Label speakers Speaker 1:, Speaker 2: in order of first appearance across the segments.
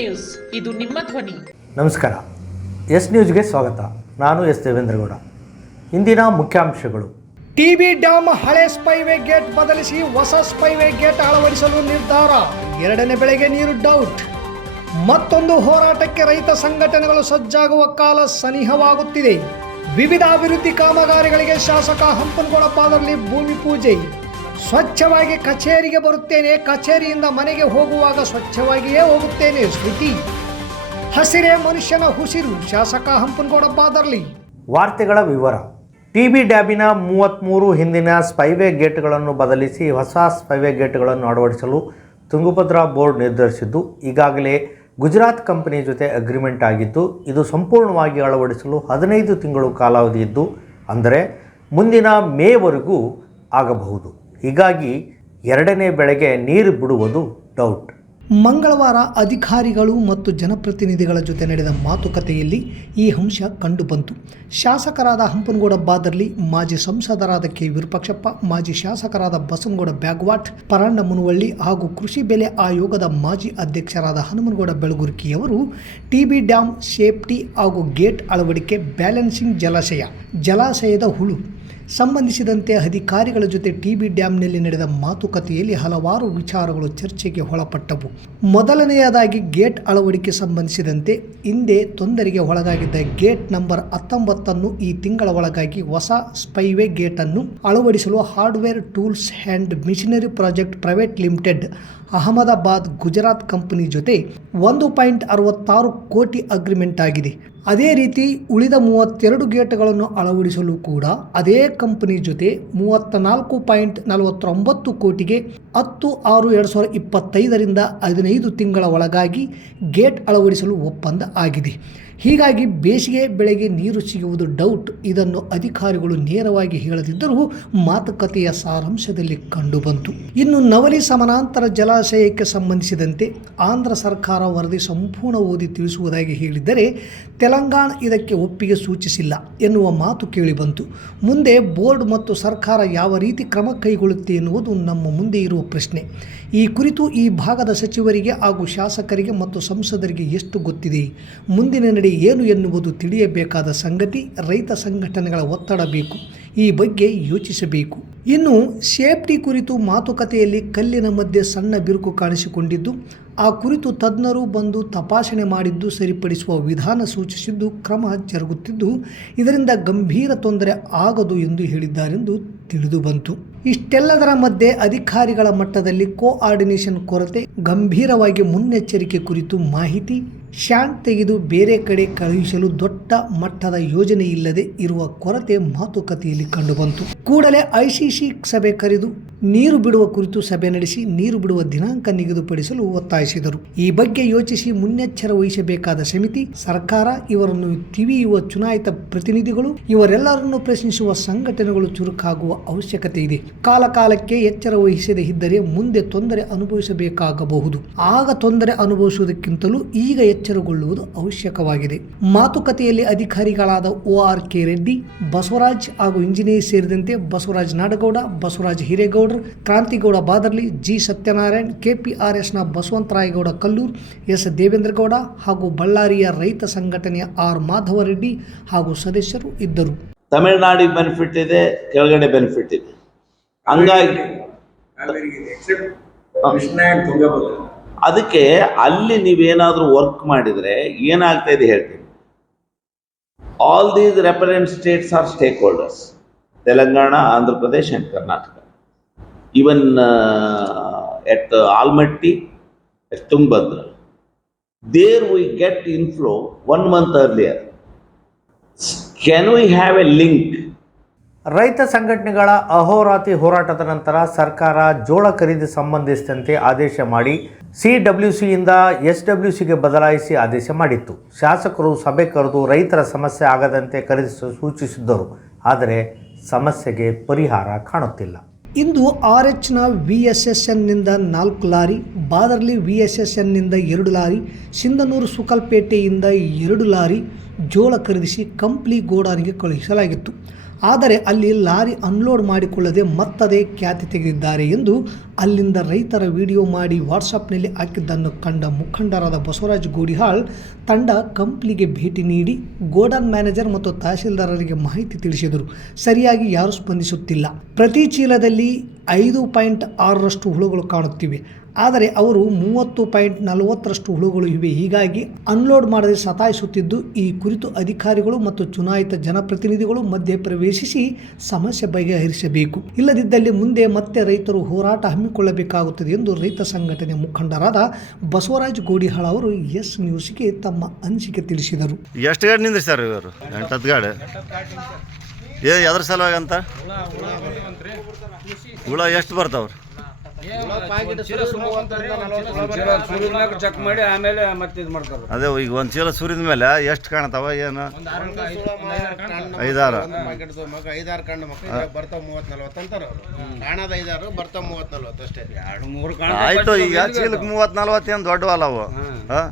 Speaker 1: News. ಇದು ನಿಮ್ಮ ಧ್ವನಿ.
Speaker 2: ನಮಸ್ಕಾರ. ಎಸ್ ನ್ಯೂಸ್ಗೆ ಸ್ವಾಗತ. ನಾನು ಎಸ್ ದೇವೇಂದ್ರಗೌಡ. ಇಂದಿನ ಮುಖ್ಯಾಂಶಗಳು.
Speaker 3: ಟಿಬಿ ಡ್ಯಾಮ್ ಹಳೆ ಸ್ಪೈವೇ ಗೇಟ್ ಬದಲಿಸಿ ಹೊಸ ಸ್ಪೈವೇ ಗೇಟ್ ಅಳವಡಿಸಲು ನಿರ್ಧಾರ. ಎರಡನೇ ಬೆಳೆಗೆ ನೀರು ಡೌಟ್ ಮತ್ತೊಂದು ಹೋರಾಟಕ್ಕೆ ರೈತ ಸಂಘಟನೆಗಳು ಸಜ್ಜಾಗುವ ಕಾಲ ಸನಿಹವಾಗುತ್ತಿದೆ. ವಿವಿಧ ಅಭಿವೃದ್ಧಿ ಕಾಮಗಾರಿಗಳಿಗೆ ಶಾಸಕ ಹಂಪನಗೌಡಪ್ಪದಲ್ಲಿ ಭೂಮಿ ಪೂಜೆ. ಸ್ವಚ್ಛವಾಗಿ ಕಚೇರಿಗೆ ಬರುತ್ತೇನೆ. ಕಚೇರಿಯಿಂದ ಮನೆಗೆ ಹೋಗುವಾಗ ಸ್ವಚ್ಛವಾಗಿಯೇ ಹೋಗುತ್ತೇನೆ. ಶ್ರುತಿ ಹಸಿರೇ ಮನುಷ್ಯನ ಹುಸಿರು ಶಾಸಕ ಹಂಪನಗೌಡಪ್ಪಾದರ್ಲಿ
Speaker 2: ವಾರ್ತೆಗಳ ವಿವರ. ಟಿಬಿ ಡ್ಯಾಬಿನ ಮೂವತ್ತ್ಮೂರು ಹಿಂದಿನ ಸ್ಪೈವೇ ಗೇಟ್ಗಳನ್ನು ಬದಲಿಸಿ ಹೊಸ ಸ್ಪೈವೇ ಗೇಟ್ಗಳನ್ನು ಅಳವಡಿಸಲು ತುಂಗಭದ್ರಾ ಬೋರ್ಡ್ ನಿರ್ಧರಿಸಿದ್ದು, ಈಗಾಗಲೇ ಗುಜರಾತ್ ಕಂಪನಿ ಜೊತೆ ಅಗ್ರಿಮೆಂಟ್ ಆಗಿದ್ದು, ಇದು ಸಂಪೂರ್ಣವಾಗಿ ಅಳವಡಿಸಲು ಹದಿನೈದು ತಿಂಗಳು ಕಾಲಾವಧಿ ಇದ್ದು ಅಂದರೆ ಮುಂದಿನ ಮೇವರೆಗೂ ಆಗಬಹುದು. ಹೀಗಾಗಿ ಎರಡನೇ ಬೆಳೆಗೆ ನೀರು ಬಿಡುವುದು ಡೌಟ್
Speaker 3: ಮಂಗಳವಾರ ಅಧಿಕಾರಿಗಳು ಮತ್ತು ಜನಪ್ರತಿನಿಧಿಗಳ ಜೊತೆ ನಡೆದ ಮಾತುಕತೆಯಲ್ಲಿ ಈ ಅಂಶ ಕಂಡುಬಂತು. ಶಾಸಕರಾದ ಹಂಪನಗೌಡ ಬಾದರ್ಲಿ, ಮಾಜಿ ಸಂಸದರಾದ ಕೆ. ವಿರೂಪಾಕ್ಷಪ್ಪ, ಮಾಜಿ ಶಾಸಕರಾದ ಬಸನಗೌಡ ಬ್ಯಾಗ್ವಾಟ್ ಪರಣ್ಣ ಮುನವಳ್ಳಿ ಹಾಗೂ ಕೃಷಿ ಬೆಲೆ ಆಯೋಗದ ಮಾಜಿ ಅಧ್ಯಕ್ಷರಾದ ಹನುಮನಗೌಡ ಬೆಳಗುರ್ಕಿಯವರು ಟಿಬಿ ಡ್ಯಾಮ್ ಸೇಫ್ಟಿ ಹಾಗೂ ಗೇಟ್ ಅಳವಡಿಕೆ ಬ್ಯಾಲೆನ್ಸಿಂಗ್ ಜಲಾಶಯ, ಜಲಾಶಯದ ಹುಳು. ಸಂಬಂಧಿಸಿದಂತೆ ಅಧಿಕಾರಿಗಳ ಜೊತೆ ಟಿಬಿ ಡ್ಯಾಂನಲ್ಲಿ ನಡೆದ ಮಾತುಕತೆಯಲ್ಲಿ ಹಲವಾರು ವಿಚಾರಗಳು ಚರ್ಚೆಗೆ ಒಳಪಟ್ಟವು. ಮೊದಲನೆಯದಾಗಿ ಗೇಟ್ ಅಳವಡಿಕೆ ಸಂಬಂಧಿಸಿದಂತೆ ಹಿಂದೆ ತೊಂದರೆಗೆ ಒಳಗಾಗಿದ್ದ ಗೇಟ್ ನಂಬರ್ ಹತ್ತೊಂಬತ್ತನ್ನು ಈ ತಿಂಗಳ ಒಳಗಾಗಿ ಹೊಸ ಸ್ಪೈವೇ ಗೇಟನ್ನು ಅಳವಡಿಸಲು hardware tools and machinery project private limited Ahmedabad Gujarat company ಜೊತೆ ಒಂದು ಪಾಯಿಂಟ್ ಅರವತ್ತಾರು ಕೋಟಿ ಅಗ್ರಿಮೆಂಟ್ ಆಗಿದೆ. ಅದೇ ರೀತಿ ಉಳಿದ ಮೂವತ್ತೆರಡು ಗೇಟ್ಗಳನ್ನು ಅಳವಡಿಸಲು ಕೂಡ ಅದೇ ಕಂಪನಿ ಜೊತೆ ಮೂವತ್ತ ನಾಲ್ಕು ಪಾಯಿಂಟ್ ನಲವತ್ತೊಂಬತ್ತು ಕೋಟಿಗೆ ಹತ್ತು ಆರು ಎರಡು ಸಾವಿರದ ಇಪ್ಪತ್ತೈದರಿಂದ ಹದಿನೈದು ತಿಂಗಳ ಒಳಗಾಗಿ ಗೇಟ್ ಅಳವಡಿಸಲು ಒಪ್ಪಂದ ಆಗಿದೆ. ಹೀಗಾಗಿ ಬೇಸಿಗೆ ಬೆಳೆಗೆ ನೀರು ಸಿಗುವುದು ಡೌಟ್ ಇದನ್ನು ಅಧಿಕಾರಿಗಳು ನೇರವಾಗಿ ಹೇಳದಿದ್ದರೂ ಮಾತುಕತೆಯ ಸಾರಾಂಶದಲ್ಲಿ ಕಂಡುಬಂತು. ಇನ್ನು ನವಲಿ ಸಮಾನಾಂತರ ಜಲಾಶಯಕ್ಕೆ ಸಂಬಂಧಿಸಿದಂತೆ ಆಂಧ್ರ ಸರ್ಕಾರ ವರದಿ ಸಂಪೂರ್ಣ ಓದಿ ತಿಳಿಸುವುದಾಗಿ ಹೇಳಿದ್ದರೆ ತೆಲಂಗಾಣ ಇದಕ್ಕೆ ಒಪ್ಪಿಗೆ ಸೂಚಿಸಿಲ್ಲ ಎನ್ನುವ ಮಾತು ಕೇಳಿಬಂತು. ಮುಂದೆ ಬೋರ್ಡ್ ಮತ್ತು ಸರ್ಕಾರ ಯಾವ ರೀತಿ ಕ್ರಮ ಕೈಗೊಳ್ಳುತ್ತೆ ಎನ್ನುವುದು ನಮ್ಮ ಮುಂದೆ ಇರುವ ಪ್ರಶ್ನೆ. ಈ ಕುರಿತು ಈ ಭಾಗದ ಸಚಿವರಿಗೆ ಹಾಗೂ ಶಾಸಕರಿಗೆ ಮತ್ತು ಸಂಸದರಿಗೆ ಎಷ್ಟು ಗೊತ್ತಿದೆ? ಮುಂದಿನ ನಡೆ ಏನು ಎನ್ನುವುದು ತಿಳಿಯಬೇಕಾದ ಸಂಗತಿ ರೈತ ಸಂಘಟನೆಗಳ ಒತ್ತಡ ಬೇಕು. ಈ ಬಗ್ಗೆ ಯೋಚಿಸಬೇಕು. ಇನ್ನು ಸೇಫ್ಟಿ ಕುರಿತು ಮಾತುಕತೆಯಲ್ಲಿ ಕಲ್ಲಿನ ಮಧ್ಯೆ ಸಣ್ಣ ಬಿರುಕು ಕಾಣಿಸಿಕೊಂಡಿದ್ದು, ಆ ಕುರಿತು ತಜ್ಞರು ಬಂದು ತಪಾಸಣೆ ಮಾಡಿದ್ದು ಸರಿಪಡಿಸುವ ವಿಧಾನ ಸೂಚಿಸಿದ್ದು ಕ್ರಮ ಜರುಗುತ್ತಿದ್ದು, ಇದರಿಂದ ಗಂಭೀರ ತೊಂದರೆ ಆಗದು ಎಂದು ಹೇಳಿದ್ದಾರೆಂದು ತಿಳಿದು ಬಂತು. ಇಷ್ಟೆಲ್ಲದರ ಮಧ್ಯೆ ಅಧಿಕಾರಿಗಳ ಮಟ್ಟದಲ್ಲಿ ಕೋಆರ್ಡಿನೇಷನ್ ಕೊರತೆ ಗಂಭೀರವಾಗಿ ಮುನ್ನೆಚ್ಚರಿಕೆ ಕುರಿತು ಮಾಹಿತಿ ಶಾಂಟ್ ತೆಗೆದು ಬೇರೆ ಕಡೆ ಕಳುಹಿಸಲು ದೊಡ್ಡ ಮಟ್ಟದ ಯೋಜನೆ ಇಲ್ಲದೆ ಇರುವ ಕೊರತೆ ಮಾತುಕತೆಯಲ್ಲಿ ಕಂಡುಬಂತು. ಕೂಡಲೇ ಐಸಿಸಿ ಸಭೆ ಕರೆದು ನೀರು ಬಿಡುವ ಕುರಿತು ಸಭೆ ನಡೆಸಿ ನೀರು ಬಿಡುವ ದಿನಾಂಕ ನಿಗದಿಪಡಿಸಲು ಒತ್ತಾಯಿಸಿದರು. ಈ ಬಗ್ಗೆ ಯೋಚಿಸಿ ಮುನ್ನೆಚ್ಚರ ವಹಿಸಬೇಕಾದ ಸಮಿತಿ, ಸರ್ಕಾರ, ಇವರನ್ನು ತಿವಿಯುವ ಚುನಾಯಿತ ಪ್ರತಿನಿಧಿಗಳು, ಇವರೆಲ್ಲರನ್ನು ಪ್ರಶ್ನಿಸುವ ಸಂಘಟನೆಗಳು ಚುರುಕಾಗುವ ಅವಶ್ಯಕತೆ ಇದೆ. ಕಾಲಕಾಲಕ್ಕೆ ಎಚ್ಚರ ವಹಿಸದೇ ಇದ್ದರೆ ಮುಂದೆ ತೊಂದರೆ ಅನುಭವಿಸಬೇಕಾಗಬಹುದು. ಆಗ ತೊಂದರೆ ಅನುಭವಿಸುವುದಕ್ಕಿಂತಲೂ ಈಗ ಎಚ್ಚರಗೊಳ್ಳುವುದು ಅವಶ್ಯಕವಾಗಿದೆ. ಮಾತುಕತೆಯಲ್ಲಿ ಅಧಿಕಾರಿಗಳಾದ O R K Reddy Basavaraj ಹಾಗೂ ಇಂಜಿನಿಯರ್ ಸೇರಿದಂತೆ ಬಸವರಾಜ್ ನಾಡಗೌಡ ಬಸವರಾಜ್ ಹಿರೇಗೌಡರ್ ಕ್ರಾಂತಿಗೌಡ ಬಾದರ್ಲಿ ಜಿ ಸತ್ಯನಾರಾಯಣ್ ಕೆಪಿಆರ್ಎಸ್ನ ಬಸವಂತರಾಯಗೌಡ ಕಲ್ಲೂರ್ ಎಸ್ ದೇವೇಂದ್ರಗೌಡ ಹಾಗೂ ಬಳ್ಳಾರಿಯ ರೈತ ಸಂಘಟನೆಯ ಆರ್ ಮಾಧವರೆಡ್ಡಿ ಹಾಗೂ ಸದಸ್ಯರು ಇದ್ದರು.
Speaker 4: ತಮಿಳುನಾಡಿಗೆ ಬೆನಿಫಿಟ್ ಇದೆ ಕೆಳಗಡೆ ಬೆನಿಫಿಟ್ ಇದೆ. ಹಂಗಾಗಿ ಅದಕ್ಕೆ ಅಲ್ಲಿ ನೀವೇನಾದರೂ ವರ್ಕ್ ಮಾಡಿದರೆ ಏನಾಗ್ತಾ ಇದೆ ಹೇಳ್ತೀನಿ. All these riparian states are stakeholders Telangana, Andhra Pradesh and Karnataka. Even at Almatti at Tungabhadra there we get inflow one month earlier can we have a link
Speaker 2: ರೈತ ಸಂಘಟನೆಗಳ ಅಹೋರಾತಿ ಹೋರಾಟದ ನಂತರ ಸರ್ಕಾರ ಜೋಳ ಖರೀದಿ ಸಂಬಂಧಿಸಿದಂತೆ ಆದೇಶ ಮಾಡಿ ಸಿ ಡಬ್ಲ್ಯೂ ಸಿಯಿಂದ ಎಸ್ ಡಬ್ಲ್ಯೂ ಸಿಗೆ ಬದಲಾಯಿಸಿ ಆದೇಶ ಮಾಡಿತ್ತು. ಶಾಸಕರು ಸಭೆ ಕರೆದು ರೈತರ ಸಮಸ್ಯೆ ಆಗದಂತೆ ಖರೀದಿಸಲು ಸೂಚಿಸಿದ್ದರು. ಆದರೆ ಸಮಸ್ಯೆಗೆ ಪರಿಹಾರ ಕಾಣುತ್ತಿಲ್ಲ.
Speaker 3: ಇಂದು ಆರ್ ಎಚ್ನ ವಿ ಎಸ್ ಎಸ್ ಎನ್ನಿಂದ ನಾಲ್ಕು lorry, Badarli V S S ಎನ್ನಿಂದ ಎರಡು ಲಾರಿ, ಸಿಂಧನೂರು ಸುಕಲ್ಪೇಟೆಯಿಂದ ಎರಡು ಲಾರಿ ಜೋಳ ಖರೀದಿಸಿ ಕಂಪ್ಲಿ ಗೋಡಾನಿಗೆ ಕಳುಹಿಸಲಾಗಿತ್ತು. ಆದರೆ ಅಲ್ಲಿ ಲಾರಿ ಅನ್ಲೋಡ್ ಮಾಡಿಕೊಳ್ಳದೆ ಮತ್ತದೇ ಖ್ಯಾತಿ ತೆಗೆದಿದ್ದಾರೆ ಎಂದು ಅಲ್ಲಿಂದ ರೈತರ ವಿಡಿಯೋ ಮಾಡಿ ವಾಟ್ಸಪ್ನಲ್ಲಿ ಹಾಕಿದ್ದನ್ನು ಕಂಡ ಮುಖಂಡರಾದ ಬಸವರಾಜ್ ಗೋಡಿಹಾಳ್ ತಂಡ ಕಂಪ್ನಿಗೆ ಭೇಟಿ ನೀಡಿ ಗೋಡನ್ ಮ್ಯಾನೇಜರ್ ಮತ್ತು ತಹಸೀಲ್ದಾರರಿಗೆ ಮಾಹಿತಿ ತಿಳಿಸಿದರು. ಸರಿಯಾಗಿ ಯಾರೂ ಸ್ಪಂದಿಸುತ್ತಿಲ್ಲ. ಪ್ರತಿ ಚೀಲದಲ್ಲಿ ಐದು ಪಾಯಿಂಟ್ ಆರರಷ್ಟು ಹುಳುಗಳು ಕಾಣುತ್ತಿವೆ ಆದರೆ ಅವರು ಮೂವತ್ತು ಪಾಯಿಂಟ್ ನಲವತ್ತರಷ್ಟು ಹುಳುಗಳು ಇವೆ. ಹೀಗಾಗಿ ಅನ್ಲೋಡ್ ಮಾಡದೆ ಸತಾಯಿಸುತ್ತಿದ್ದು, ಈ ಕುರಿತು ಅಧಿಕಾರಿಗಳು ಮತ್ತು ಚುನಾಯಿತ ಜನಪ್ರತಿನಿಧಿಗಳು ಮಧ್ಯೆ ಪ್ರವೇಶಿಸಿ ಸಮಸ್ಯೆ ಬಗೆಹರಿಸಬೇಕು. ಇಲ್ಲದಿದ್ದಲ್ಲಿ ಮುಂದೆ ಮತ್ತೆ ರೈತರು ಹೋರಾಟ ಹಮ್ಮಿಕೊಳ್ಳಬೇಕಾಗುತ್ತದೆ ಎಂದು ರೈತ ಸಂಘಟನೆ ಮುಖಂಡರಾದ ಬಸವರಾಜ್ ಗೋಡಿಹಾಳ ಅವರು ಎಸ್ ನ್ಯೂಸ್ಗೆ ತಮ್ಮ ಅನಿಸಿಕೆ ತಿಳಿಸಿದರು.
Speaker 1: ಎಷ್ಟು ಸರ್ ಇವರು? ಏ ಸಲುವಾಗಿ ಅಂತ? ಹುಳ ಎಷ್ಟು ಬರ್ತಾವ್ರಿ?
Speaker 5: ಚೆಕ್ ಮಾಡಿ ಆಮೇಲೆ ಮತ್ತೆ ಇದು ಮಾಡ್ತಾರೆ.
Speaker 1: ಅದೇ ಈಗ ಒಂದು ಚೀಲ ಸುರಿದ ಮೇಲೆ ಎಷ್ಟು ಕಾಣ್ತಾವ ಏನು? ಐದಾರು
Speaker 6: ಐದಾರು. ಕಣ್ಣು ಮಕ್ಕಳು ಬರ್ತಾವ ಮೂವತ್ ನಲ್ವತ್ತು ಅಂತಾರ. ಕಾಣದ ಐದಾರು ಬರ್ತಾವ ಮೂವತ್ ನಲ್ವತ್ತು ಅಷ್ಟೇ.
Speaker 5: ಎರಡು ಮೂರು
Speaker 1: ಆಯ್ತು ಈಗ ಚೀಲಕ್ಕೆ ಮೂವತ್ತು ನಲ್ವತ್ತೇನು ದೊಡ್ಡವಲ್ಲ ಅವು? ಹಾಂ?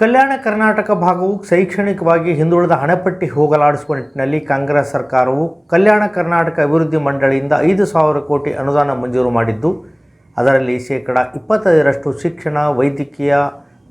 Speaker 2: ಕಲ್ಯಾಣ ಕರ್ನಾಟಕ ಭಾಗವು ಶೈಕ್ಷಣಿಕವಾಗಿ ಹಿಂದುಳಿದ ಹಣಪಟ್ಟಿ ಹೋಗಲಾಡಿಸುವ ನಿಟ್ಟಿನಲ್ಲಿ ಕಾಂಗ್ರೆಸ್ ಸರ್ಕಾರವು ಕಲ್ಯಾಣ ಕರ್ನಾಟಕ ಅಭಿವೃದ್ಧಿ ಮಂಡಳಿಯಿಂದ ಐದು ಸಾವಿರ ಕೋಟಿ ಅನುದಾನ ಮಂಜೂರು ಮಾಡಿದ್ದು ಅದರಲ್ಲಿ ಶೇಕಡ ಇಪ್ಪತ್ತೈದರಷ್ಟು ಶಿಕ್ಷಣ, ವೈದ್ಯಕೀಯ,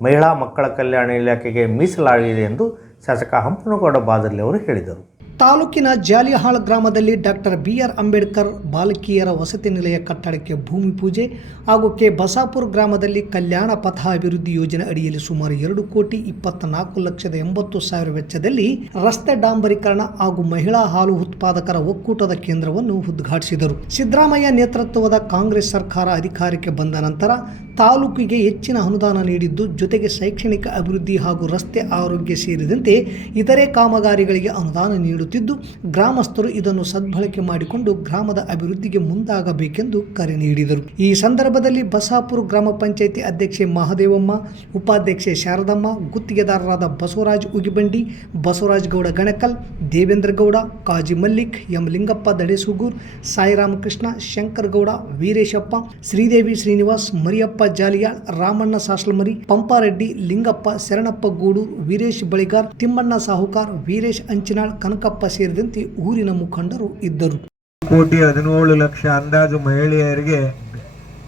Speaker 2: ಮಹಿಳಾ ಮಕ್ಕಳ ಕಲ್ಯಾಣ ಇಲಾಖೆಗೆ ಮೀಸಲಾಗಿದೆ ಎಂದು ಶಾಸಕ ಹಂಪನಗೌಡ ಬಾದರ್ಲಿ ಅವರು ಹೇಳಿದರು.
Speaker 3: ತಾಲೂಕಿನ ಜಾಲಿಹಾಳ್ ಗ್ರಾಮದಲ್ಲಿ ಡಾಕ್ಟರ್ ಬಿ ಆರ್ ಅಂಬೇಡ್ಕರ್ ಬಾಲಕಿಯರ ವಸತಿ ನಿಲಯ ಕಟ್ಟಡಕ್ಕೆ ಭೂಮಿ ಪೂಜೆ ಹಾಗೂ ಕೆ ಬಸಾಪುರ್ ಗ್ರಾಮದಲ್ಲಿ ಕಲ್ಯಾಣ ಪಥ ಅಭಿವೃದ್ಧಿ ಯೋಜನೆ ಅಡಿಯಲ್ಲಿ ಸುಮಾರು ಎರಡು ಕೋಟಿ ಇಪ್ಪತ್ತ ನಾಲ್ಕು ಲಕ್ಷದ ಎಂಬತ್ತು ಸಾವಿರ ವೆಚ್ಚದಲ್ಲಿ ರಸ್ತೆ ಡಾಂಬರೀಕರಣ ಹಾಗೂ ಮಹಿಳಾ ಹಾಲು ಉತ್ಪಾದಕರ ಒಕ್ಕೂಟದ ಕೇಂದ್ರವನ್ನು ಉದ್ಘಾಟಿಸಿದರು. ಸಿದ್ದರಾಮಯ್ಯ ನೇತೃತ್ವದ ಕಾಂಗ್ರೆಸ್ ಸರ್ಕಾರ ಅಧಿಕಾರಕ್ಕೆ ಬಂದ ನಂತರ ತಾಲೂಕಿಗೆ ಹೆಚ್ಚಿನ ಅನುದಾನ ನೀಡಿದ್ದು ಜೊತೆಗೆ ಶೈಕ್ಷಣಿಕ ಅಭಿವೃದ್ಧಿ ಹಾಗೂ ರಸ್ತೆ ಆರೋಗ್ಯ ಸೇರಿದಂತೆ ಇತರೆ ಕಾಮಗಾರಿಗಳಿಗೆ ಅನುದಾನ ನೀಡುತ್ತಿದ್ದು ಗ್ರಾಮಸ್ಥರು ಇದನ್ನು ಸದ್ಬಳಕೆ ಮಾಡಿಕೊಂಡು ಗ್ರಾಮದ ಅಭಿವೃದ್ಧಿಗೆ ಮುಂದಾಗಬೇಕೆಂದು ಕರೆ ನೀಡಿದರು. ಈ ಸಂದರ್ಭದಲ್ಲಿ ಬಸಾಪುರ ಗ್ರಾಮ ಪಂಚಾಯಿತಿ ಅಧ್ಯಕ್ಷೆ ಮಹದೇವಮ್ಮ, ಉಪಾಧ್ಯಕ್ಷೆ ಶಾರದಮ್ಮ, ಗುತ್ತಿಗೆದಾರರಾದ ಬಸವರಾಜ್ ಉಗಿಬಂಡಿ, ಬಸವರಾಜ್ ಗೌಡ ಗಣಕಲ್, ದೇವೇಂದ್ರ ಗೌಡ, ಕಾಜಿ ಮಲ್ಲಿಕ್ ಎಂ ಲಿಂಗಪ್ಪ ದಡೇಸುಗೂರ್ ಸಾಯಿರಾಮಕೃಷ್ಣ ಶಂಕರ್ ಗೌಡ, ವೀರೇಶಪ್ಪ, ಶ್ರೀದೇವಿ ಶ್ರೀನಿವಾಸ್, ಮರಿಯಪ್ಪ ಜಾಲಿಯಾಳ್, ರಾಮಣ್ಣ ಸಾಸ್ಲಮರಿ, ಪಂಪಾರೆಡ್ಡಿ, ಲಿಂಗಪ್ಪ ಶರಣಪ್ಪ ಗೂಡು ವೀರೇಶ್ ಬಳಿಗಾರ್, ತಿಮ್ಮಣ್ಣ ಸಾಹುಕಾರ್, ವೀರೇಶ್ ಅಂಚಿನಾಳ್, ಕನಕಪ್ಪ ಸೇರಿದಂತೆ ಊರಿನ ಮುಖಂಡರು ಇದ್ದರು.
Speaker 7: ಕೋಟಿ ಹದಿನೇಳು ಲಕ್ಷ ಅಂದಾಜು ಮಹಿಳೆಯರಿಗೆ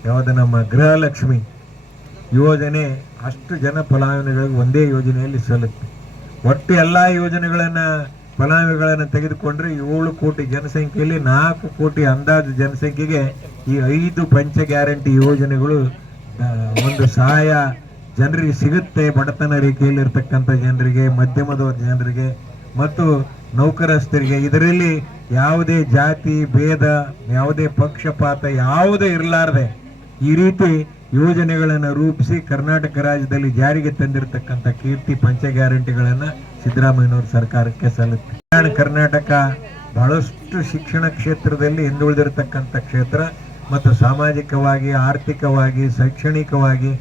Speaker 7: ಯಾವುದು ನಮ್ಮ ಗೃಹಲಕ್ಷ್ಮಿ ಯೋಜನೆ ಅಷ್ಟು ಜನ ಫಲಾನುಭವಿಗಳಿಗೆ ಒಂದೇ ಯೋಜನೆಯಲ್ಲಿ ಸಲ್ಲುತ್ತೆ. ಒಟ್ಟು ಎಲ್ಲ ಯೋಜನೆಗಳನ್ನು, ಫಲಾನುಭವಿಗಳನ್ನು ತೆಗೆದುಕೊಂಡ್ರೆ ಏಳು ಕೋಟಿ ಜನಸಂಖ್ಯೆಯಲ್ಲಿ ನಾಲ್ಕು ಕೋಟಿ ಅಂದಾಜು ಜನಸಂಖ್ಯೆಗೆ ಈ ಐದು ಪಂಚ ಗ್ಯಾರಂಟಿ ಯೋಜನೆಗಳು ಒಂದು ಸಹಾಯ ಜನರಿಗೆ ಸಿಗುತ್ತೆ ಬಡತನ ರೇಖೆಯಲ್ಲಿರ್ತಕ್ಕಂಥ ಜನರಿಗೆ ಮಧ್ಯಮದ ಜನರಿಗೆ. ಮತ್ತು ನೌಕರಸ್ಥರಿಗೆ ಇದರಲ್ಲಿ ಯಾವುದೇ ಜಾತಿ, ಭೇದ, ಯಾವುದೇ ಪಕ್ಷಪಾತ, ಯಾವುದೇ ಇರಲಾರ್ದೆ ಈ ರೀತಿ ಯೋಜನೆಗಳನ್ನು ರೂಪಿಸಿ ಕರ್ನಾಟಕ ರಾಜ್ಯದಲ್ಲಿ ಜಾರಿಗೆ ತಂದಿರತಕ್ಕಂಥ ಕೀರ್ತಿ ಪಂಚ ಗ್ಯಾರಂಟಿಗಳನ್ನು ಸಿದ್ದರಾಮಯ್ಯನವ್ರ ಸರ್ಕಾರಕ್ಕೆ ಸಲ್ಲುತ್ತೆ ಕಲ್ಯಾಣ ಕರ್ನಾಟಕ ಬಹಳಷ್ಟು ಶಿಕ್ಷಣ ಕ್ಷೇತ್ರದಲ್ಲಿ ಹಿಂದುಳಿದಿರತಕ್ಕಂಥ ಕ್ಷೇತ್ರ ಮತ್ತು ಸಾಮಾಜಿಕವಾಗಿ, ಆರ್ಥಿಕವಾಗಿ, ಶೈಕ್ಷಣಿಕವಾಗಿ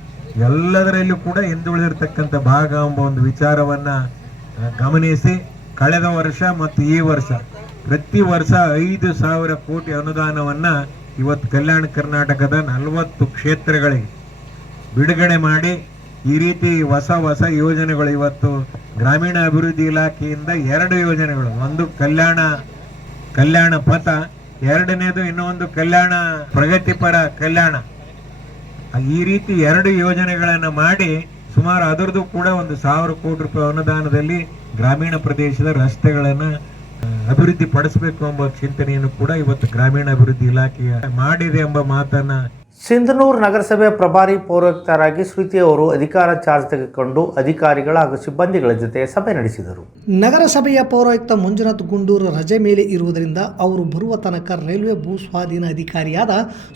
Speaker 7: ಎಲ್ಲದರಲ್ಲೂ ಕೂಡ ಹಿಂದುಳಿದಿರತಕ್ಕಂಥ ಭಾಗ ಎಂಬ ಒಂದು ವಿಚಾರವನ್ನ ಗಮನಿಸಿ. ಕಳೆದ ವರ್ಷ ಮತ್ತು ಈ ವರ್ಷ ಪ್ರತಿ ವರ್ಷ ಐದು ಸಾವಿರ ಕೋಟಿ ಅನುದಾನವನ್ನು ಇವತ್ತು ಕಲ್ಯಾಣ ಕರ್ನಾಟಕದ ನಲವತ್ತು ಕ್ಷೇತ್ರಗಳಿಗೆ ಬಿಡುಗಡೆ ಮಾಡಿ, ಈ ರೀತಿ ಹೊಸ ಹೊಸ ಯೋಜನೆಗಳು ಇವತ್ತು ಗ್ರಾಮೀಣ ಅಭಿವೃದ್ಧಿ ಇಲಾಖೆಯಿಂದ ಎರಡು ಯೋಜನೆಗಳು, ಒಂದು ಕಲ್ಯಾಣ ಕಲ್ಯಾಣ ಪಥ, ಎರಡನೇದು ಇನ್ನೊಂದು ಕಲ್ಯಾಣ ಪ್ರಗತಿಪರ ಕಲ್ಯಾಣ. ಈ ರೀತಿ ಎರಡು ಯೋಜನೆಗಳನ್ನು ಮಾಡಿ ಸುಮಾರು ಅದರದ್ದು ಕೂಡ ಒಂದು ಸಾವಿರ ಕೋಟಿ ರೂಪಾಯಿ ಅನುದಾನದಲ್ಲಿ ಗ್ರಾಮೀಣ ಪ್ರದೇಶದ ರಸ್ತೆಗಳನ್ನ ಅಭಿವೃದ್ಧಿ ಪಡಿಸಬೇಕು ಎಂಬ ಚಿಂತನೆಯನ್ನು ಕೂಡ ಇವತ್ತು ಗ್ರಾಮೀಣ ಅಭಿವೃದ್ಧಿ ಇಲಾಖೆಯ ಮಾಡಿದೆ ಎಂಬ ಮಾತನ್ನ
Speaker 2: ಸಿಂಧನೂರು ನಗರಸಭೆ ಪ್ರಭಾರಿ ಪೌರಾಯುಕ್ತರಾಗಿ ಶ್ರುತಿ ಅವರು ಅಧಿಕಾರ ಚಾರ್ಜ್ ತೆಗೆದುಕೊಂಡು ಅಧಿಕಾರಿಗಳ ಹಾಗೂ ಸಿಬ್ಬಂದಿಗಳ ಜೊತೆ ಸಭೆ ನಡೆಸಿದರು.
Speaker 3: ನಗರಸಭೆಯ ಪೌರಾಯುಕ್ತ ಮಂಜುನಾಥ್ ಗುಂಡೂರು ರಜೆ ಮೇಲೆ ಇರುವುದರಿಂದ ಅವರು ಬರುವ ತನಕ ರೈಲ್ವೆ ಭೂ ಸ್ವಾಧೀನ ಅಧಿಕಾರಿಯಾದ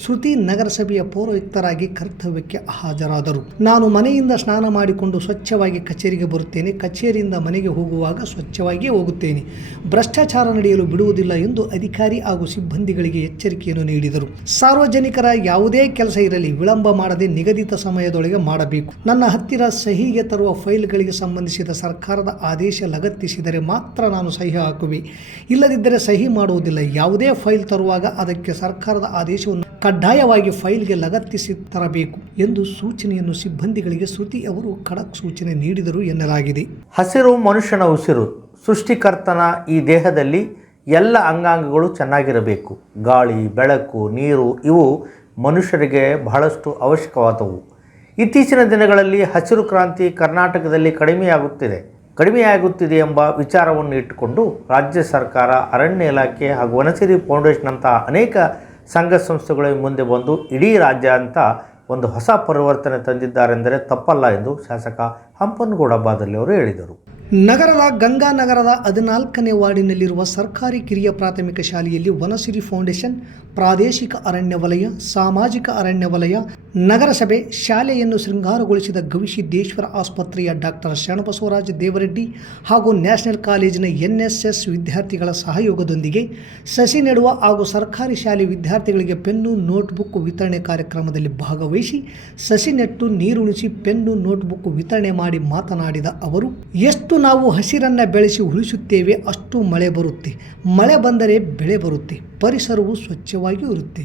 Speaker 3: ಶ್ರುತಿ ನಗರಸಭೆಯ ಪೌರಾಯುಕ್ತರಾಗಿ ಕರ್ತವ್ಯಕ್ಕೆ ಹಾಜರಾದರು. ನಾನು ಮನೆಯಿಂದ ಸ್ನಾನ ಮಾಡಿಕೊಂಡು ಸ್ವಚ್ಛವಾಗಿ ಕಚೇರಿಗೆ ಬರುತ್ತೇನೆ. ಕಚೇರಿಯಿಂದ ಮನೆಗೆ ಹೋಗುವಾಗ ಸ್ವಚ್ಛವಾಗಿಯೇ ಹೋಗುತ್ತೇನೆ. ಭ್ರಷ್ಟಾಚಾರ ನಡೆಯಲು ಬಿಡುವುದಿಲ್ಲ ಎಂದು ಅಧಿಕಾರಿ ಹಾಗೂ ಸಿಬ್ಬಂದಿಗಳಿಗೆ ಎಚ್ಚರಿಕೆಯನ್ನು ನೀಡಿದರು. ಸಾರ್ವಜನಿಕರ ಯಾವುದೇ ಕೆಲಸ ಇರಲಿ, ವಿಳಂಬ ಮಾಡದೆ ನಿಗದಿತ ಸಮಯದೊಳಗೆ ಮಾಡಬೇಕು. ನನ್ನ ಹತ್ತಿರ ಸಹಿಗೆ ತರುವ ಫೈಲ್ಗಳಿಗೆ ಸಂಬಂಧಿಸಿದ ಸರ್ಕಾರದ ಆದೇಶ ಲಗತ್ತಿಸಿದರೆ ಮಾತ್ರ ನಾನು ಸಹಿ ಹಾಕುವೆ. ಇಲ್ಲದಿದ್ದರೆ ಸಹಿ ಮಾಡುವುದಿಲ್ಲ. ಯಾವುದೇ ಫೈಲ್ ತರುವಾಗ ಅದಕ್ಕೆ ಸರ್ಕಾರದ ಆದೇಶವನ್ನು ಕಡ್ಡಾಯವಾಗಿ ಫೈಲ್ಗೆ ಲಗತ್ತಿಸಿ ತರಬೇಕು ಎಂದು ಸೂಚನೆಯನ್ನು ಸಿಬ್ಬಂದಿಗಳಿಗೆ ಶ್ರುತಿ ಅವರು ಖಡಕ್ ಸೂಚನೆ ನೀಡಿದರು ಎನ್ನಲಾಗಿದೆ.
Speaker 2: ಹಸಿರು ಮನುಷ್ಯನ ಉಸಿರು, ಸೃಷ್ಟಿಕರ್ತನ ಈ ದೇಹದಲ್ಲಿ ಎಲ್ಲ ಅಂಗಾಂಗಗಳು ಚೆನ್ನಾಗಿರಬೇಕು. ಗಾಳಿ, ಬೆಳಕು, ನೀರು ಇವು ಮನುಷ್ಯರಿಗೆ ಬಹಳಷ್ಟು ಅವಶ್ಯಕವಾದವು. ಇತ್ತೀಚಿನ ದಿನಗಳಲ್ಲಿ ಹಸಿರು ಕ್ರಾಂತಿ ಕರ್ನಾಟಕದಲ್ಲಿ ಕಡಿಮೆಯಾಗುತ್ತಿದೆ. ಕಡಿಮೆಯಾಗುತ್ತಿದೆ ಎಂಬ ವಿಚಾರವನ್ನು ಇಟ್ಟುಕೊಂಡು ರಾಜ್ಯ ಸರ್ಕಾರ ಅರಣ್ಯ ಇಲಾಖೆ ಹಾಗೂ ವನಸಿರಿ ಫೌಂಡೇಶನ್ನಂತಹ ಅನೇಕ ಸಂಘ ಸಂಸ್ಥೆಗಳು ಮುಂದೆ ಬಂದು ಇಡೀ ರಾಜ್ಯ ಅಂತ ಒಂದು ಹೊಸ ಪರಿವರ್ತನೆ ತಂದಿದ್ದಾರೆಂದರೆ ತಪ್ಪಲ್ಲ ಎಂದು ಶಾಸಕ ಹಂಪನಗೌಡ ಬಾದಲ್ಲಿ ಅವರು ಹೇಳಿದರು.
Speaker 3: ನಗರದ ಗಂಗಾನಗರದ ಹದಿನಾಲ್ಕನೇ ವಾರ್ಡಿನಲ್ಲಿರುವ ಸರ್ಕಾರಿ ಕಿರಿಯ ಪ್ರಾಥಮಿಕ ಶಾಲೆಯಲ್ಲಿ ವನಸಿರಿ ಫೌಂಡೇಶನ್, ಪ್ರಾದೇಶಿಕ ಅರಣ್ಯ ವಲಯ, ಸಾಮಾಜಿಕ ಅರಣ್ಯ ವಲಯ, ನಗರಸಭೆ ಶಾಲೆಯನ್ನು ಶೃಂಗಾರಗೊಳಿಸಿದ ಗವಿಸಿದ್ದೇಶ್ವರ ಆಸ್ಪತ್ರೆಯ ಡಾಕ್ಟರ್ ಶರಣಬಸವರಾಜ ದೇವರೆಡ್ಡಿ ಹಾಗೂ ನ್ಯಾಷನಲ್ ಕಾಲೇಜಿನ ಎನ್ಎಸ್ಎಸ್ ವಿದ್ಯಾರ್ಥಿಗಳ ಸಹಯೋಗದೊಂದಿಗೆ ಸಸಿ ನೆಡುವ ಹಾಗೂ ಸರ್ಕಾರಿ ಶಾಲೆ ವಿದ್ಯಾರ್ಥಿಗಳಿಗೆ ಪೆನ್ನು, ನೋಟ್ಬುಕ್ ವಿತರಣೆ ಕಾರ್ಯಕ್ರಮದಲ್ಲಿ ಭಾಗವಹಿಸಿ ಸಸಿ ನೆಟ್ಟು ನೀರುಣಿಸಿ ಪೆನ್ನು, ನೋಟ್ಬುಕ್ ವಿತರಣೆ ಮಾಡಿ ಮಾತನಾಡಿದ ಅವರು, ಎಷ್ಟು ನಾವು ಹಸಿರನ್ನು ಬೆಳೆಸಿ ಉಳಿಸುತ್ತೇವೆ, ಅಷ್ಟು ಮಳೆ ಬರುತ್ತೆ. ಮಳೆ ಬಂದರೆ ಬೆಳೆ ಬರುತ್ತೆ, ಪರಿಸರವು ಸ್ವಚ್ಛವಾಗಿ ಇರುತ್ತೆ.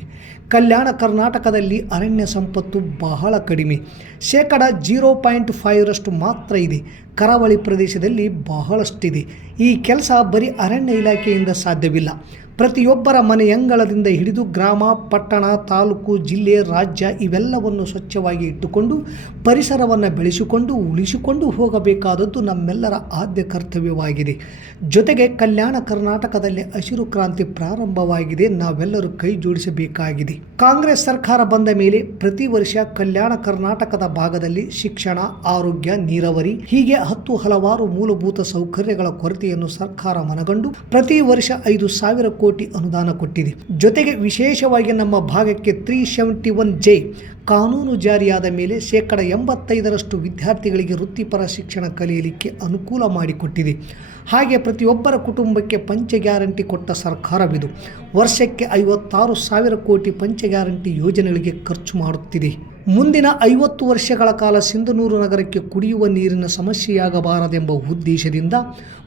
Speaker 3: ಕಲ್ಯಾಣ ಕರ್ನಾಟಕದಲ್ಲಿ ಅರಣ್ಯ ಸಂಪತ್ತು ಬಹಳ ಕಡಿಮೆ. ಶೇಕಡ ಜೀರೋ ಪಾಯಿಂಟ್ ಫೈವ್ರಷ್ಟು ಮಾತ್ರ ಇದೆ. ಕರಾವಳಿ ಪ್ರದೇಶದಲ್ಲಿ ಬಹಳಷ್ಟಿದೆ. ಈ ಕೆಲಸ ಬರೀ ಅರಣ್ಯ ಇಲಾಖೆಯಿಂದ ಸಾಧ್ಯವಿಲ್ಲ. ಪ್ರತಿಯೊಬ್ಬರ ಮನೆಯಂಗಳದಿಂದ ಹಿಡಿದು ಗ್ರಾಮ, ಪಟ್ಟಣ, ತಾಲೂಕು, ಜಿಲ್ಲೆ, ರಾಜ್ಯ ಇವೆಲ್ಲವನ್ನು ಸ್ವಚ್ಛವಾಗಿ ಇಟ್ಟುಕೊಂಡು ಪರಿಸರವನ್ನು ಬೆಳೆಸಿಕೊಂಡು ಉಳಿಸಿಕೊಂಡು ಹೋಗಬೇಕಾದದ್ದು ನಮ್ಮೆಲ್ಲರ ಆದ್ಯ ಕರ್ತವ್ಯವಾಗಿದೆ. ಜೊತೆಗೆ ಕಲ್ಯಾಣ ಕರ್ನಾಟಕದಲ್ಲಿ ಹಸಿರು ಕ್ರಾಂತಿ ಪ್ರಾರಂಭವಾಗಿದೆ. ನಾವೆಲ್ಲರೂ ಕೈ ಜೋಡಿಸಬೇಕಾಗಿದೆ. ಕಾಂಗ್ರೆಸ್ ಸರ್ಕಾರ ಬಂದ ಮೇಲೆ ಪ್ರತಿ ವರ್ಷ ಕಲ್ಯಾಣ ಕರ್ನಾಟಕದ ಭಾಗದಲ್ಲಿ ಶಿಕ್ಷಣ, ಆರೋಗ್ಯ, ನೀರಾವರಿ, ಹೀಗೆ ಹತ್ತು ಹಲವಾರು ಮೂಲಭೂತ ಸೌಕರ್ಯಗಳ ಕೊರತೆಯನ್ನು ಸರ್ಕಾರ ಮನಗಂಡು ಪ್ರತಿ ವರ್ಷ ಐದು ಸಾವಿರ ಅನುದಾನ ಕೊಟ್ಟಿದೆ. ಜೊತೆಗೆ ವಿಶೇಷವಾಗಿ ನಮ್ಮ ಭಾಗಕ್ಕೆ ತ್ರೀ ಸೆವೆಂಟಿ ಒನ್ ಜೆ ಕಾನೂನು ಜಾರಿಯಾದ ಮೇಲೆ ಶೇಕಡ ಎಂಬತ್ತೈದರಷ್ಟು ವಿದ್ಯಾರ್ಥಿಗಳಿಗೆ ವೃತ್ತಿಪರ ಶಿಕ್ಷಣ ಕಲಿಯಲಿಕ್ಕೆ ಅನುಕೂಲ ಮಾಡಿಕೊಟ್ಟಿದೆ. ಹಾಗೆ ಪ್ರತಿಯೊಬ್ಬರ ಕುಟುಂಬಕ್ಕೆ ಪಂಚ ಗ್ಯಾರಂಟಿ ಕೊಟ್ಟ ಸರ್ಕಾರವಿದು. ವರ್ಷಕ್ಕೆ ಐವತ್ತಾರು ಸಾವಿರ ಕೋಟಿ ಪಂಚ ಗ್ಯಾರಂಟಿ ಯೋಜನೆಗಳಿಗೆ ಖರ್ಚು ಮಾಡುತ್ತಿದೆ. ಮುಂದಿನ ಐವತ್ತು ವರ್ಷಗಳ ಕಾಲ ಸಿಂಧನೂರು ನಗರಕ್ಕೆ ಕುಡಿಯುವ ನೀರಿನ ಸಮಸ್ಯೆಯಾಗಬಾರದೆಂಬ ಉದ್ದೇಶದಿಂದ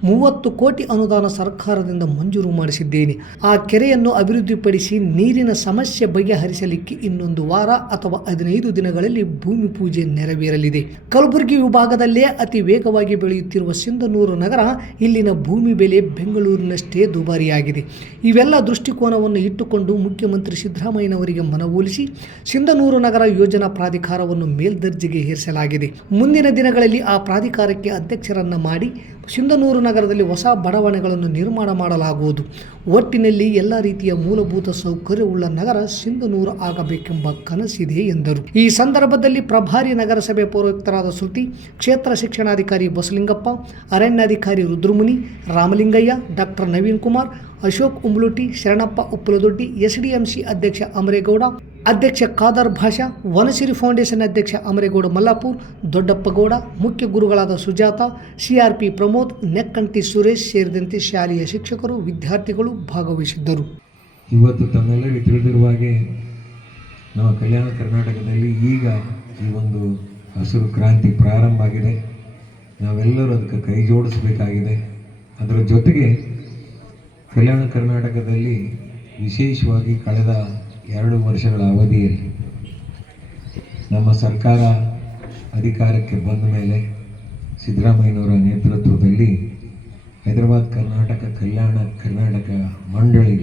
Speaker 3: ಮೂವತ್ತು ಕೋಟಿ ಅನುದಾನ ಸರ್ಕಾರದಿಂದ ಮಂಜೂರು ಮಾಡಿಸಿದ್ದೇನೆ. ಆ ಕೆರೆಯನ್ನು ಅಭಿವೃದ್ಧಿಪಡಿಸಿ ನೀರಿನ ಸಮಸ್ಯೆ ಬಗೆಹರಿಸಲಿಕ್ಕೆ ಇನ್ನೊಂದು ವಾರ ಅಥವಾ ಹದಿನೈದು ದಿನಗಳಲ್ಲಿ ಭೂಮಿ ಪೂಜೆ ನೆರವೇರಲಿದೆ. ಕಲಬುರಗಿ ವಿಭಾಗದಲ್ಲೇ ಅತಿ ವೇಗವಾಗಿ ಬೆಳೆಯುತ್ತಿರುವ ಸಿಂಧನೂರು ನಗರ ಇಲ್ಲಿನ ಭೂಮಿ ಬೆಲೆ ಬೆಂಗಳೂರಿನಷ್ಟೇ ದುಬಾರಿಯಾಗಿದೆ. ಇವೆಲ್ಲ ದೃಷ್ಟಿಕೋನವನ್ನು ಇಟ್ಟುಕೊಂಡು ಮುಖ್ಯಮಂತ್ರಿ ಸಿದ್ದರಾಮಯ್ಯನವರಿಗೆ ಮನವೊಲಿಸಿ, ಸಿಂಧನೂರು ನಗರ ಯೋಜನಾ ಪ್ರಾಧಿಕಾರವನ್ನು ಮೇಲ್ದರ್ಜೆಗೆ ಏರಿಸಲಾಗಿದೆ. ಮುಂದಿನ ದಿನಗಳಲ್ಲಿ ಆ ಪ್ರಾಧಿಕಾರಕ್ಕೆ ಅಧ್ಯಕ್ಷರನ್ನ ಮಾಡಿ ಸಿಂಧನೂರು ನಗರದಲ್ಲಿ ಹೊಸ ಬಡಾವಣೆಗಳನ್ನು ನಿರ್ಮಾಣ ಮಾಡಲಾಗುವುದು. ಒಟ್ಟಿನಲ್ಲಿ ಎಲ್ಲ ರೀತಿಯ ಮೂಲಭೂತ ಸೌಕರ್ಯವುಳ್ಳ ನಗರ ಸಿಂಧನೂರು ಆಗಬೇಕೆಂಬ ಕನಸಿದೆ ಎಂದರು. ಈ ಸಂದರ್ಭದಲ್ಲಿ ಪ್ರಭಾರಿ ನಗರಸಭೆ ಪೌರಾಯುಕ್ತರಾದ ಶ್ರುತಿ, ಕ್ಷೇತ್ರ ಶಿಕ್ಷಣಾಧಿಕಾರಿ ಬಸಲಿಂಗಪ್ಪ, ಅರಣ್ಯಾಧಿಕಾರಿ ರುದ್ರಮುನಿ, ರಾಮಲಿಂಗಯ್ಯ, ಡಾಕ್ಟರ್ ನವೀನ್ ಕುಮಾರ್ ಅಶೋಕ್ ಉಂಬ್ಲುಟಿ ಶರಣಪ್ಪ ಉಪ್ಪಲದೊಡ್ಡಿ, ಎಸ್ಡಿಎಂಸಿ ಅಧ್ಯಕ್ಷ ಅಮರೇಗೌಡ, ಅಧ್ಯಕ್ಷ ಖಾದರ್ ಭಾಷಾ, ವನಸಿರಿ ಫೌಂಡೇಶನ್ ಅಧ್ಯಕ್ಷ ಅಮರೇಗೌಡ ಮಲ್ಲಾಪುರ್ ದೊಡ್ಡಪ್ಪಗೌಡ ಮುಖ್ಯ ಗುರುಗಳಾದ ಸುಜಾತ, ಸಿಆರ್ಪಿ ಪ್ರಮೋದ್, ನೆಕ್ಕಂಟಿ ಸುರೇಶ್ ಸೇರಿದಂತೆ ಶಾಲೆಯ ಶಿಕ್ಷಕರು, ವಿದ್ಯಾರ್ಥಿಗಳು ಭಾಗವಹಿಸಿದ್ದರು.
Speaker 7: ಇವತ್ತು ತಮ್ಮೆಲ್ಲರಿಗೂ ತಿಳಿದಿರುವ ಹಾಗೆ ನಮ್ಮ ಕಲ್ಯಾಣ ಕರ್ನಾಟಕದಲ್ಲಿ ಈಗ ಈ ಒಂದು ಹಸಿರು ಕ್ರಾಂತಿ ಪ್ರಾರಂಭ ಆಗಿದೆ. ನಾವೆಲ್ಲರೂ ಅದಕ್ಕೆ ಕೈ ಜೋಡಿಸಬೇಕಾಗಿದೆ. ಅದರ ಜೊತೆಗೆ ಕಲ್ಯಾಣ ಕರ್ನಾಟಕದಲ್ಲಿ ವಿಶೇಷವಾಗಿ ಕಳೆದ ಎರಡು ವರ್ಷಗಳ ಅವಧಿಯಲ್ಲಿ ನಮ್ಮ ಸರ್ಕಾರ ಅಧಿಕಾರಕ್ಕೆ ಬಂದ ಮೇಲೆ ಸಿದ್ದರಾಮಯ್ಯನವರ ನೇತೃತ್ವದಲ್ಲಿ ಹೈದರಾಬಾದ್ ಕರ್ನಾಟಕ ಕಲ್ಯಾಣ ಕರ್ನಾಟಕ ಮಂಡಳಿ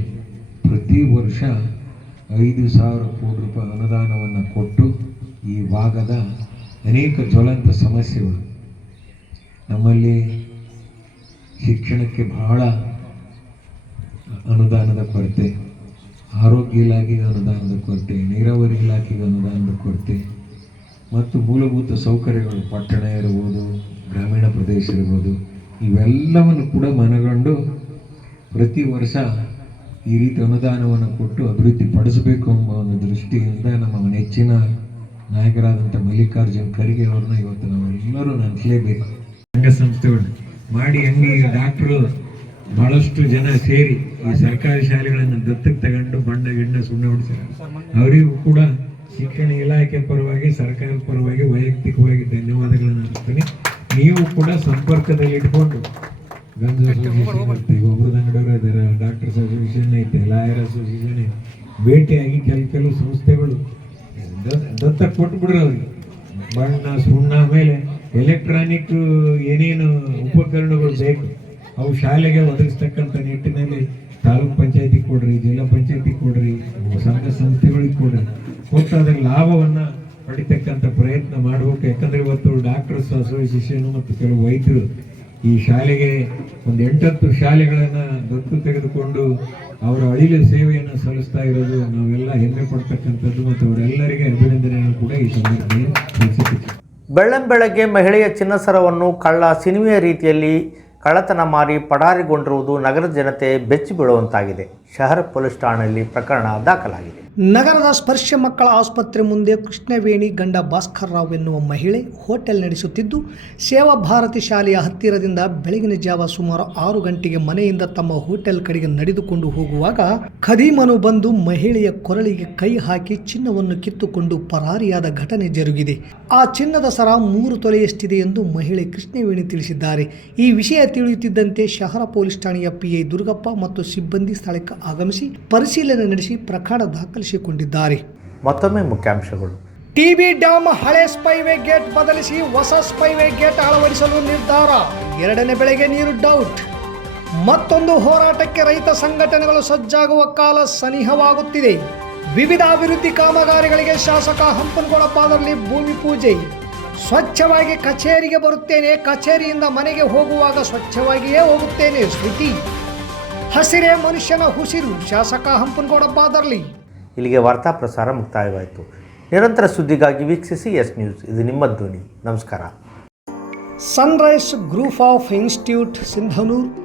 Speaker 7: ಪ್ರತಿ ವರ್ಷ ಐದು ಸಾವಿರ ಕೋಟಿ ರೂಪಾಯಿ ಅನುದಾನವನ್ನು ಕೊಟ್ಟು ಈ ಭಾಗದ ಅನೇಕ ಜ್ವಲಂತ ಸಮಸ್ಯೆಗಳು ನಮ್ಮಲ್ಲಿ ಶಿಕ್ಷಣಕ್ಕೆ ಬಹಳ ಅನುದಾನದ ಕೊರತೆ. ಆರೋಗ್ಯ ಇಲಾಖೆಗೆ ಅನುದಾನದ ಕೊರತೆ, ನೀರಾವರಿ ಇಲಾಖೆಗೆ ಅನುದಾನದ ಕೊರತೆ ಮತ್ತು ಮೂಲಭೂತ ಸೌಕರ್ಯಗಳು ಪಟ್ಟಣ ಇರ್ಬೋದು, ಗ್ರಾಮೀಣ ಪ್ರದೇಶ ಇರ್ಬೋದು, ಇವೆಲ್ಲವನ್ನು ಕೂಡ ಮನಗಂಡು ಪ್ರತಿ ವರ್ಷ ಈ ರೀತಿ ಅನುದಾನವನ್ನು ಕೊಟ್ಟು ಅಭಿವೃದ್ಧಿ ಪಡಿಸಬೇಕು ಎಂಬ ಒಂದು ದೃಷ್ಟಿಯಿಂದ ನಮ್ಮ ನೆಚ್ಚಿನ ನಾಯಕರಾದಂಥ ಮಲ್ಲಿಕಾರ್ಜುನ್ ಖರ್ಗೆ ಅವ್ರನ್ನ ಇವತ್ತು ನಾವೆಲ್ಲರೂ ನೆನೆಸಲೇಬೇಕು ಸಂಘ ಸಂಸ್ಥೆಗಳು ಮಾಡಿ, ಹಂಗೆ ಡಾಕ್ಟ್ರು ಬಹಳಷ್ಟು ಜನ ಸೇರಿ ಈ ಸರ್ಕಾರಿ ಶಾಲೆಗಳನ್ನು ದತ್ತಕ್ಕೆ ತಗೊಂಡು ಬಣ್ಣ, ಗಿಣ್ಣ, ಸುಣ್ಣ ಹೊಡಿಸಿದ್ದಾರೆ ಅವರಿಗೂ ಕೂಡ ಶಿಕ್ಷಣ ಇಲಾಖೆ ಪರವಾಗಿ, ಸರ್ಕಾರದ ಪರವಾಗಿ ವೈಯಕ್ತಿಕವಾಗಿ ಧನ್ಯವಾದಗಳನ್ನು ಅರ್ಪಿಸ್ತೀನಿ. ನೀವು ಕೂಡ ಸಂಪರ್ಕದಲ್ಲಿ ಇಟ್ಕೊಂಡು ಗಂಜ್ ಅಸೋಸಿಯೇಷನ್ ಐತೆ ಒಬ್ಬರು ಅಂಗಡಿಯವರು ಇದ್ದಾರೆ ಡಾಕ್ಟರ್ಸ್ ಅಸೋಸಿಯೇಷನ್ ಐತೆ ಲಾಯರ್ ಅಸೋಸಿಯೇಷನ್ ಐತೆ. ಭೇಟಿಯಾಗಿ ಕೆಲ ಕೆಲವು ಸಂಸ್ಥೆಗಳು ದತ್ತ ಕೊಟ್ಬಿಡ್ರಿ ಅವ್ರಿಗೆ. ಬಣ್ಣ, ಸುಣ್ಣ, ಆಮೇಲೆ ಎಲೆಕ್ಟ್ರಾನಿಕ್ ಏನೇನು ಉಪಕರಣಗಳು ಬೇಕು. ಅವು ಶಾಲೆಗೆ ಒದಗಿಸ್ತಕ್ಕಂಥ ನಿಟ್ಟಿನಲ್ಲಿ ತಾಲೂಕ್ ಪಂಚಾಯತಿ ಕೊಡ್ರಿ, ಜಿಲ್ಲಾ ಪಂಚಾಯತಿ ಕೊಡ್ರಿ, ಸಂಘ ಸಂಸ್ಥೆಗಳಿಗೆ ಕೊಡ್ರಿ. ಕೊಟ್ಟು ಅದರ ಲಾಭವನ್ನ ಪಡಿತಕ್ಕಂಥ ಪ್ರಯತ್ನ ಮಾಡಬೇಕು. ಯಾಕಂದರೆ ಇವತ್ತು ಡಾಕ್ಟರ್ಸ್ ಅಸೋಸಿಯೇಷನ್ ಮತ್ತು ಕೆಲವು ವೈದ್ಯರು ಈ ಶಾಲೆಗೆ ಒಂದು ಎಂಟತ್ತು ಶಾಲೆಗಳನ್ನು ದತ್ತು ತೆಗೆದುಕೊಂಡು ಅವರ ಅಳಿಲು ಸೇವೆಯನ್ನು ಸಲ್ಲಿಸ್ತಾ ಇರೋದು ನಾವೆಲ್ಲ ಹೆಮ್ಮೆ ಪಡ್ತಕ್ಕಂಥದ್ದು ಮತ್ತು ಅವರೆಲ್ಲರಿಗೆ ಅಭಿನಂದನೆಯನ್ನು ಕೂಡ ಈ ಸಂದರ್ಭದಲ್ಲಿ
Speaker 2: ಬೆಳ್ಳಂಬೆಳಗ್ಗೆ ಮಹಿಳೆಯ ಚಿನ್ನಸರವನ್ನು ಕಳ್ಳ ಸಿನಿಮೆಯ ರೀತಿಯಲ್ಲಿ ಕಳ್ಳತನ ಮಾರಿ ಪಡಾರಿಗೊಂಡಿರುವುದು ನಗರದ ಜನತೆ ಬೆಚ್ಚಿ ಬೀಳುವಂತಾಗಿದೆ. ಶಹರ ಪೊಲೀಸ್ ಠಾಣೆಯಲ್ಲಿ ಪ್ರಕರಣ ದಾಖಲಾಗಿದೆ.
Speaker 3: ನಗರದ ಸ್ಪರ್ಶ ಮಕ್ಕಳ ಆಸ್ಪತ್ರೆ ಮುಂದೆ ಕೃಷ್ಣವೇಣಿ ಗಂಡ ಭಾಸ್ಕರ್ ರಾವ್ ಎನ್ನುವ ಮಹಿಳೆ ಹೋಟೆಲ್ ನಡೆಸುತ್ತಿದ್ದು, ಸೇವಾ ಭಾರತಿ ಶಾಲೆಯ ಹತ್ತಿರದಿಂದ ಬೆಳಗಿನ ಜಾವ ಸುಮಾರು ಆರು ಗಂಟೆಗೆ ಮನೆಯಿಂದ ತಮ್ಮ ಹೋಟೆಲ್ ಕಡೆಗೆ ನಡೆದುಕೊಂಡು ಹೋಗುವಾಗ ಖದೀಮನು ಬಂದು ಮಹಿಳೆಯ ಕೊರಳಿಗೆ ಕೈ ಹಾಕಿ ಚಿನ್ನವನ್ನು ಕಿತ್ತುಕೊಂಡು ಪರಾರಿಯಾದ ಘಟನೆ ಜರುಗಿದೆ. ಆ ಚಿನ್ನದ ಸರ ಮೂರು ತೊಲೆಯಷ್ಟಿದೆ ಎಂದು ಮಹಿಳೆ ಕೃಷ್ಣವೇಣಿ ತಿಳಿಸಿದ್ದಾರೆ. ಈ ವಿಷಯ ತಿಳಿಯುತ್ತಿದ್ದಂತೆ ಶಹರ ಪೊಲೀಸ್ ಠಾಣೆಯ ಪಿಐ ದುರ್ಗಪ್ಪ ಮತ್ತು ಸಿಬ್ಬಂದಿ ಸ್ಥಳಕ್ಕೆ ಆಗಮಿಸಿ ಪರಿಶೀಲನೆ ನಡೆಸಿ ಪ್ರಕರಣ ದಾಖಲಿಸಿಕೊಂಡಿದ್ದಾರೆ.
Speaker 2: ಮತ್ತೊಮ್ಮೆ ಮುಖ್ಯಾಂಶಗಳು.
Speaker 3: ಟಿಬಿ ಡ್ಯಾಮ್ ಹಳೆ ಸ್ಪೈವೇ ಗೇಟ್ ಬದಲಿಸಿ ಹೊಸ ಸ್ಪೈವೇ ಗೇಟ್ ಅಳವಡಿಸಲು ನಿರ್ಧಾರ. ಎರಡನೇ ಬೆಳೆಗೆ ನೀರು ಡೌಟ್ ಮತ್ತೊಂದು ಹೋರಾಟಕ್ಕೆ ರೈತ ಸಂಘಟನೆಗಳು ಸಜ್ಜಾಗುವ ಕಾಲ ಸನಿಹವಾಗುತ್ತಿದೆ. ವಿವಿಧ ಅಭಿವೃದ್ಧಿ ಕಾಮಗಾರಿಗಳಿಗೆ ಶಾಸಕ ಹಂಪನಗೌಡ ಪಾದರಲ್ಲಿ ಭೂಮಿ ಪೂಜೆ. ಸ್ವಚ್ಛವಾಗಿ ಕಚೇರಿಗೆ ಬರುತ್ತೇನೆ. ಕಚೇರಿಯಿಂದ ಮನೆಗೆ ಹೋಗುವಾಗ ಸ್ವಚ್ಛವಾಗಿಯೇ ಹೋಗುತ್ತೇನೆ ಸ್ಮೃತಿ. ಹಸಿರೇ ಮನುಷ್ಯನ ಹುಸಿರು ಶಾಸಕ ಹಂಪನಗೌಡ ಪಾದರ್ಲಿ
Speaker 2: ಇಲ್ಲಿಗೆ ವಾರ್ತಾ ಪ್ರಸಾರ ಮುಕ್ತಾಯವಾಯಿತು. ನಿರಂತರ ಸುದ್ದಿಗಾಗಿ ವೀಕ್ಷಿಸಿ ಎಸ್ ನ್ಯೂಸ್. ಇದು ನಿಮ್ಮ ಧ್ವನಿ. ನಮಸ್ಕಾರ.
Speaker 3: Sunrise group of institute Sindhanur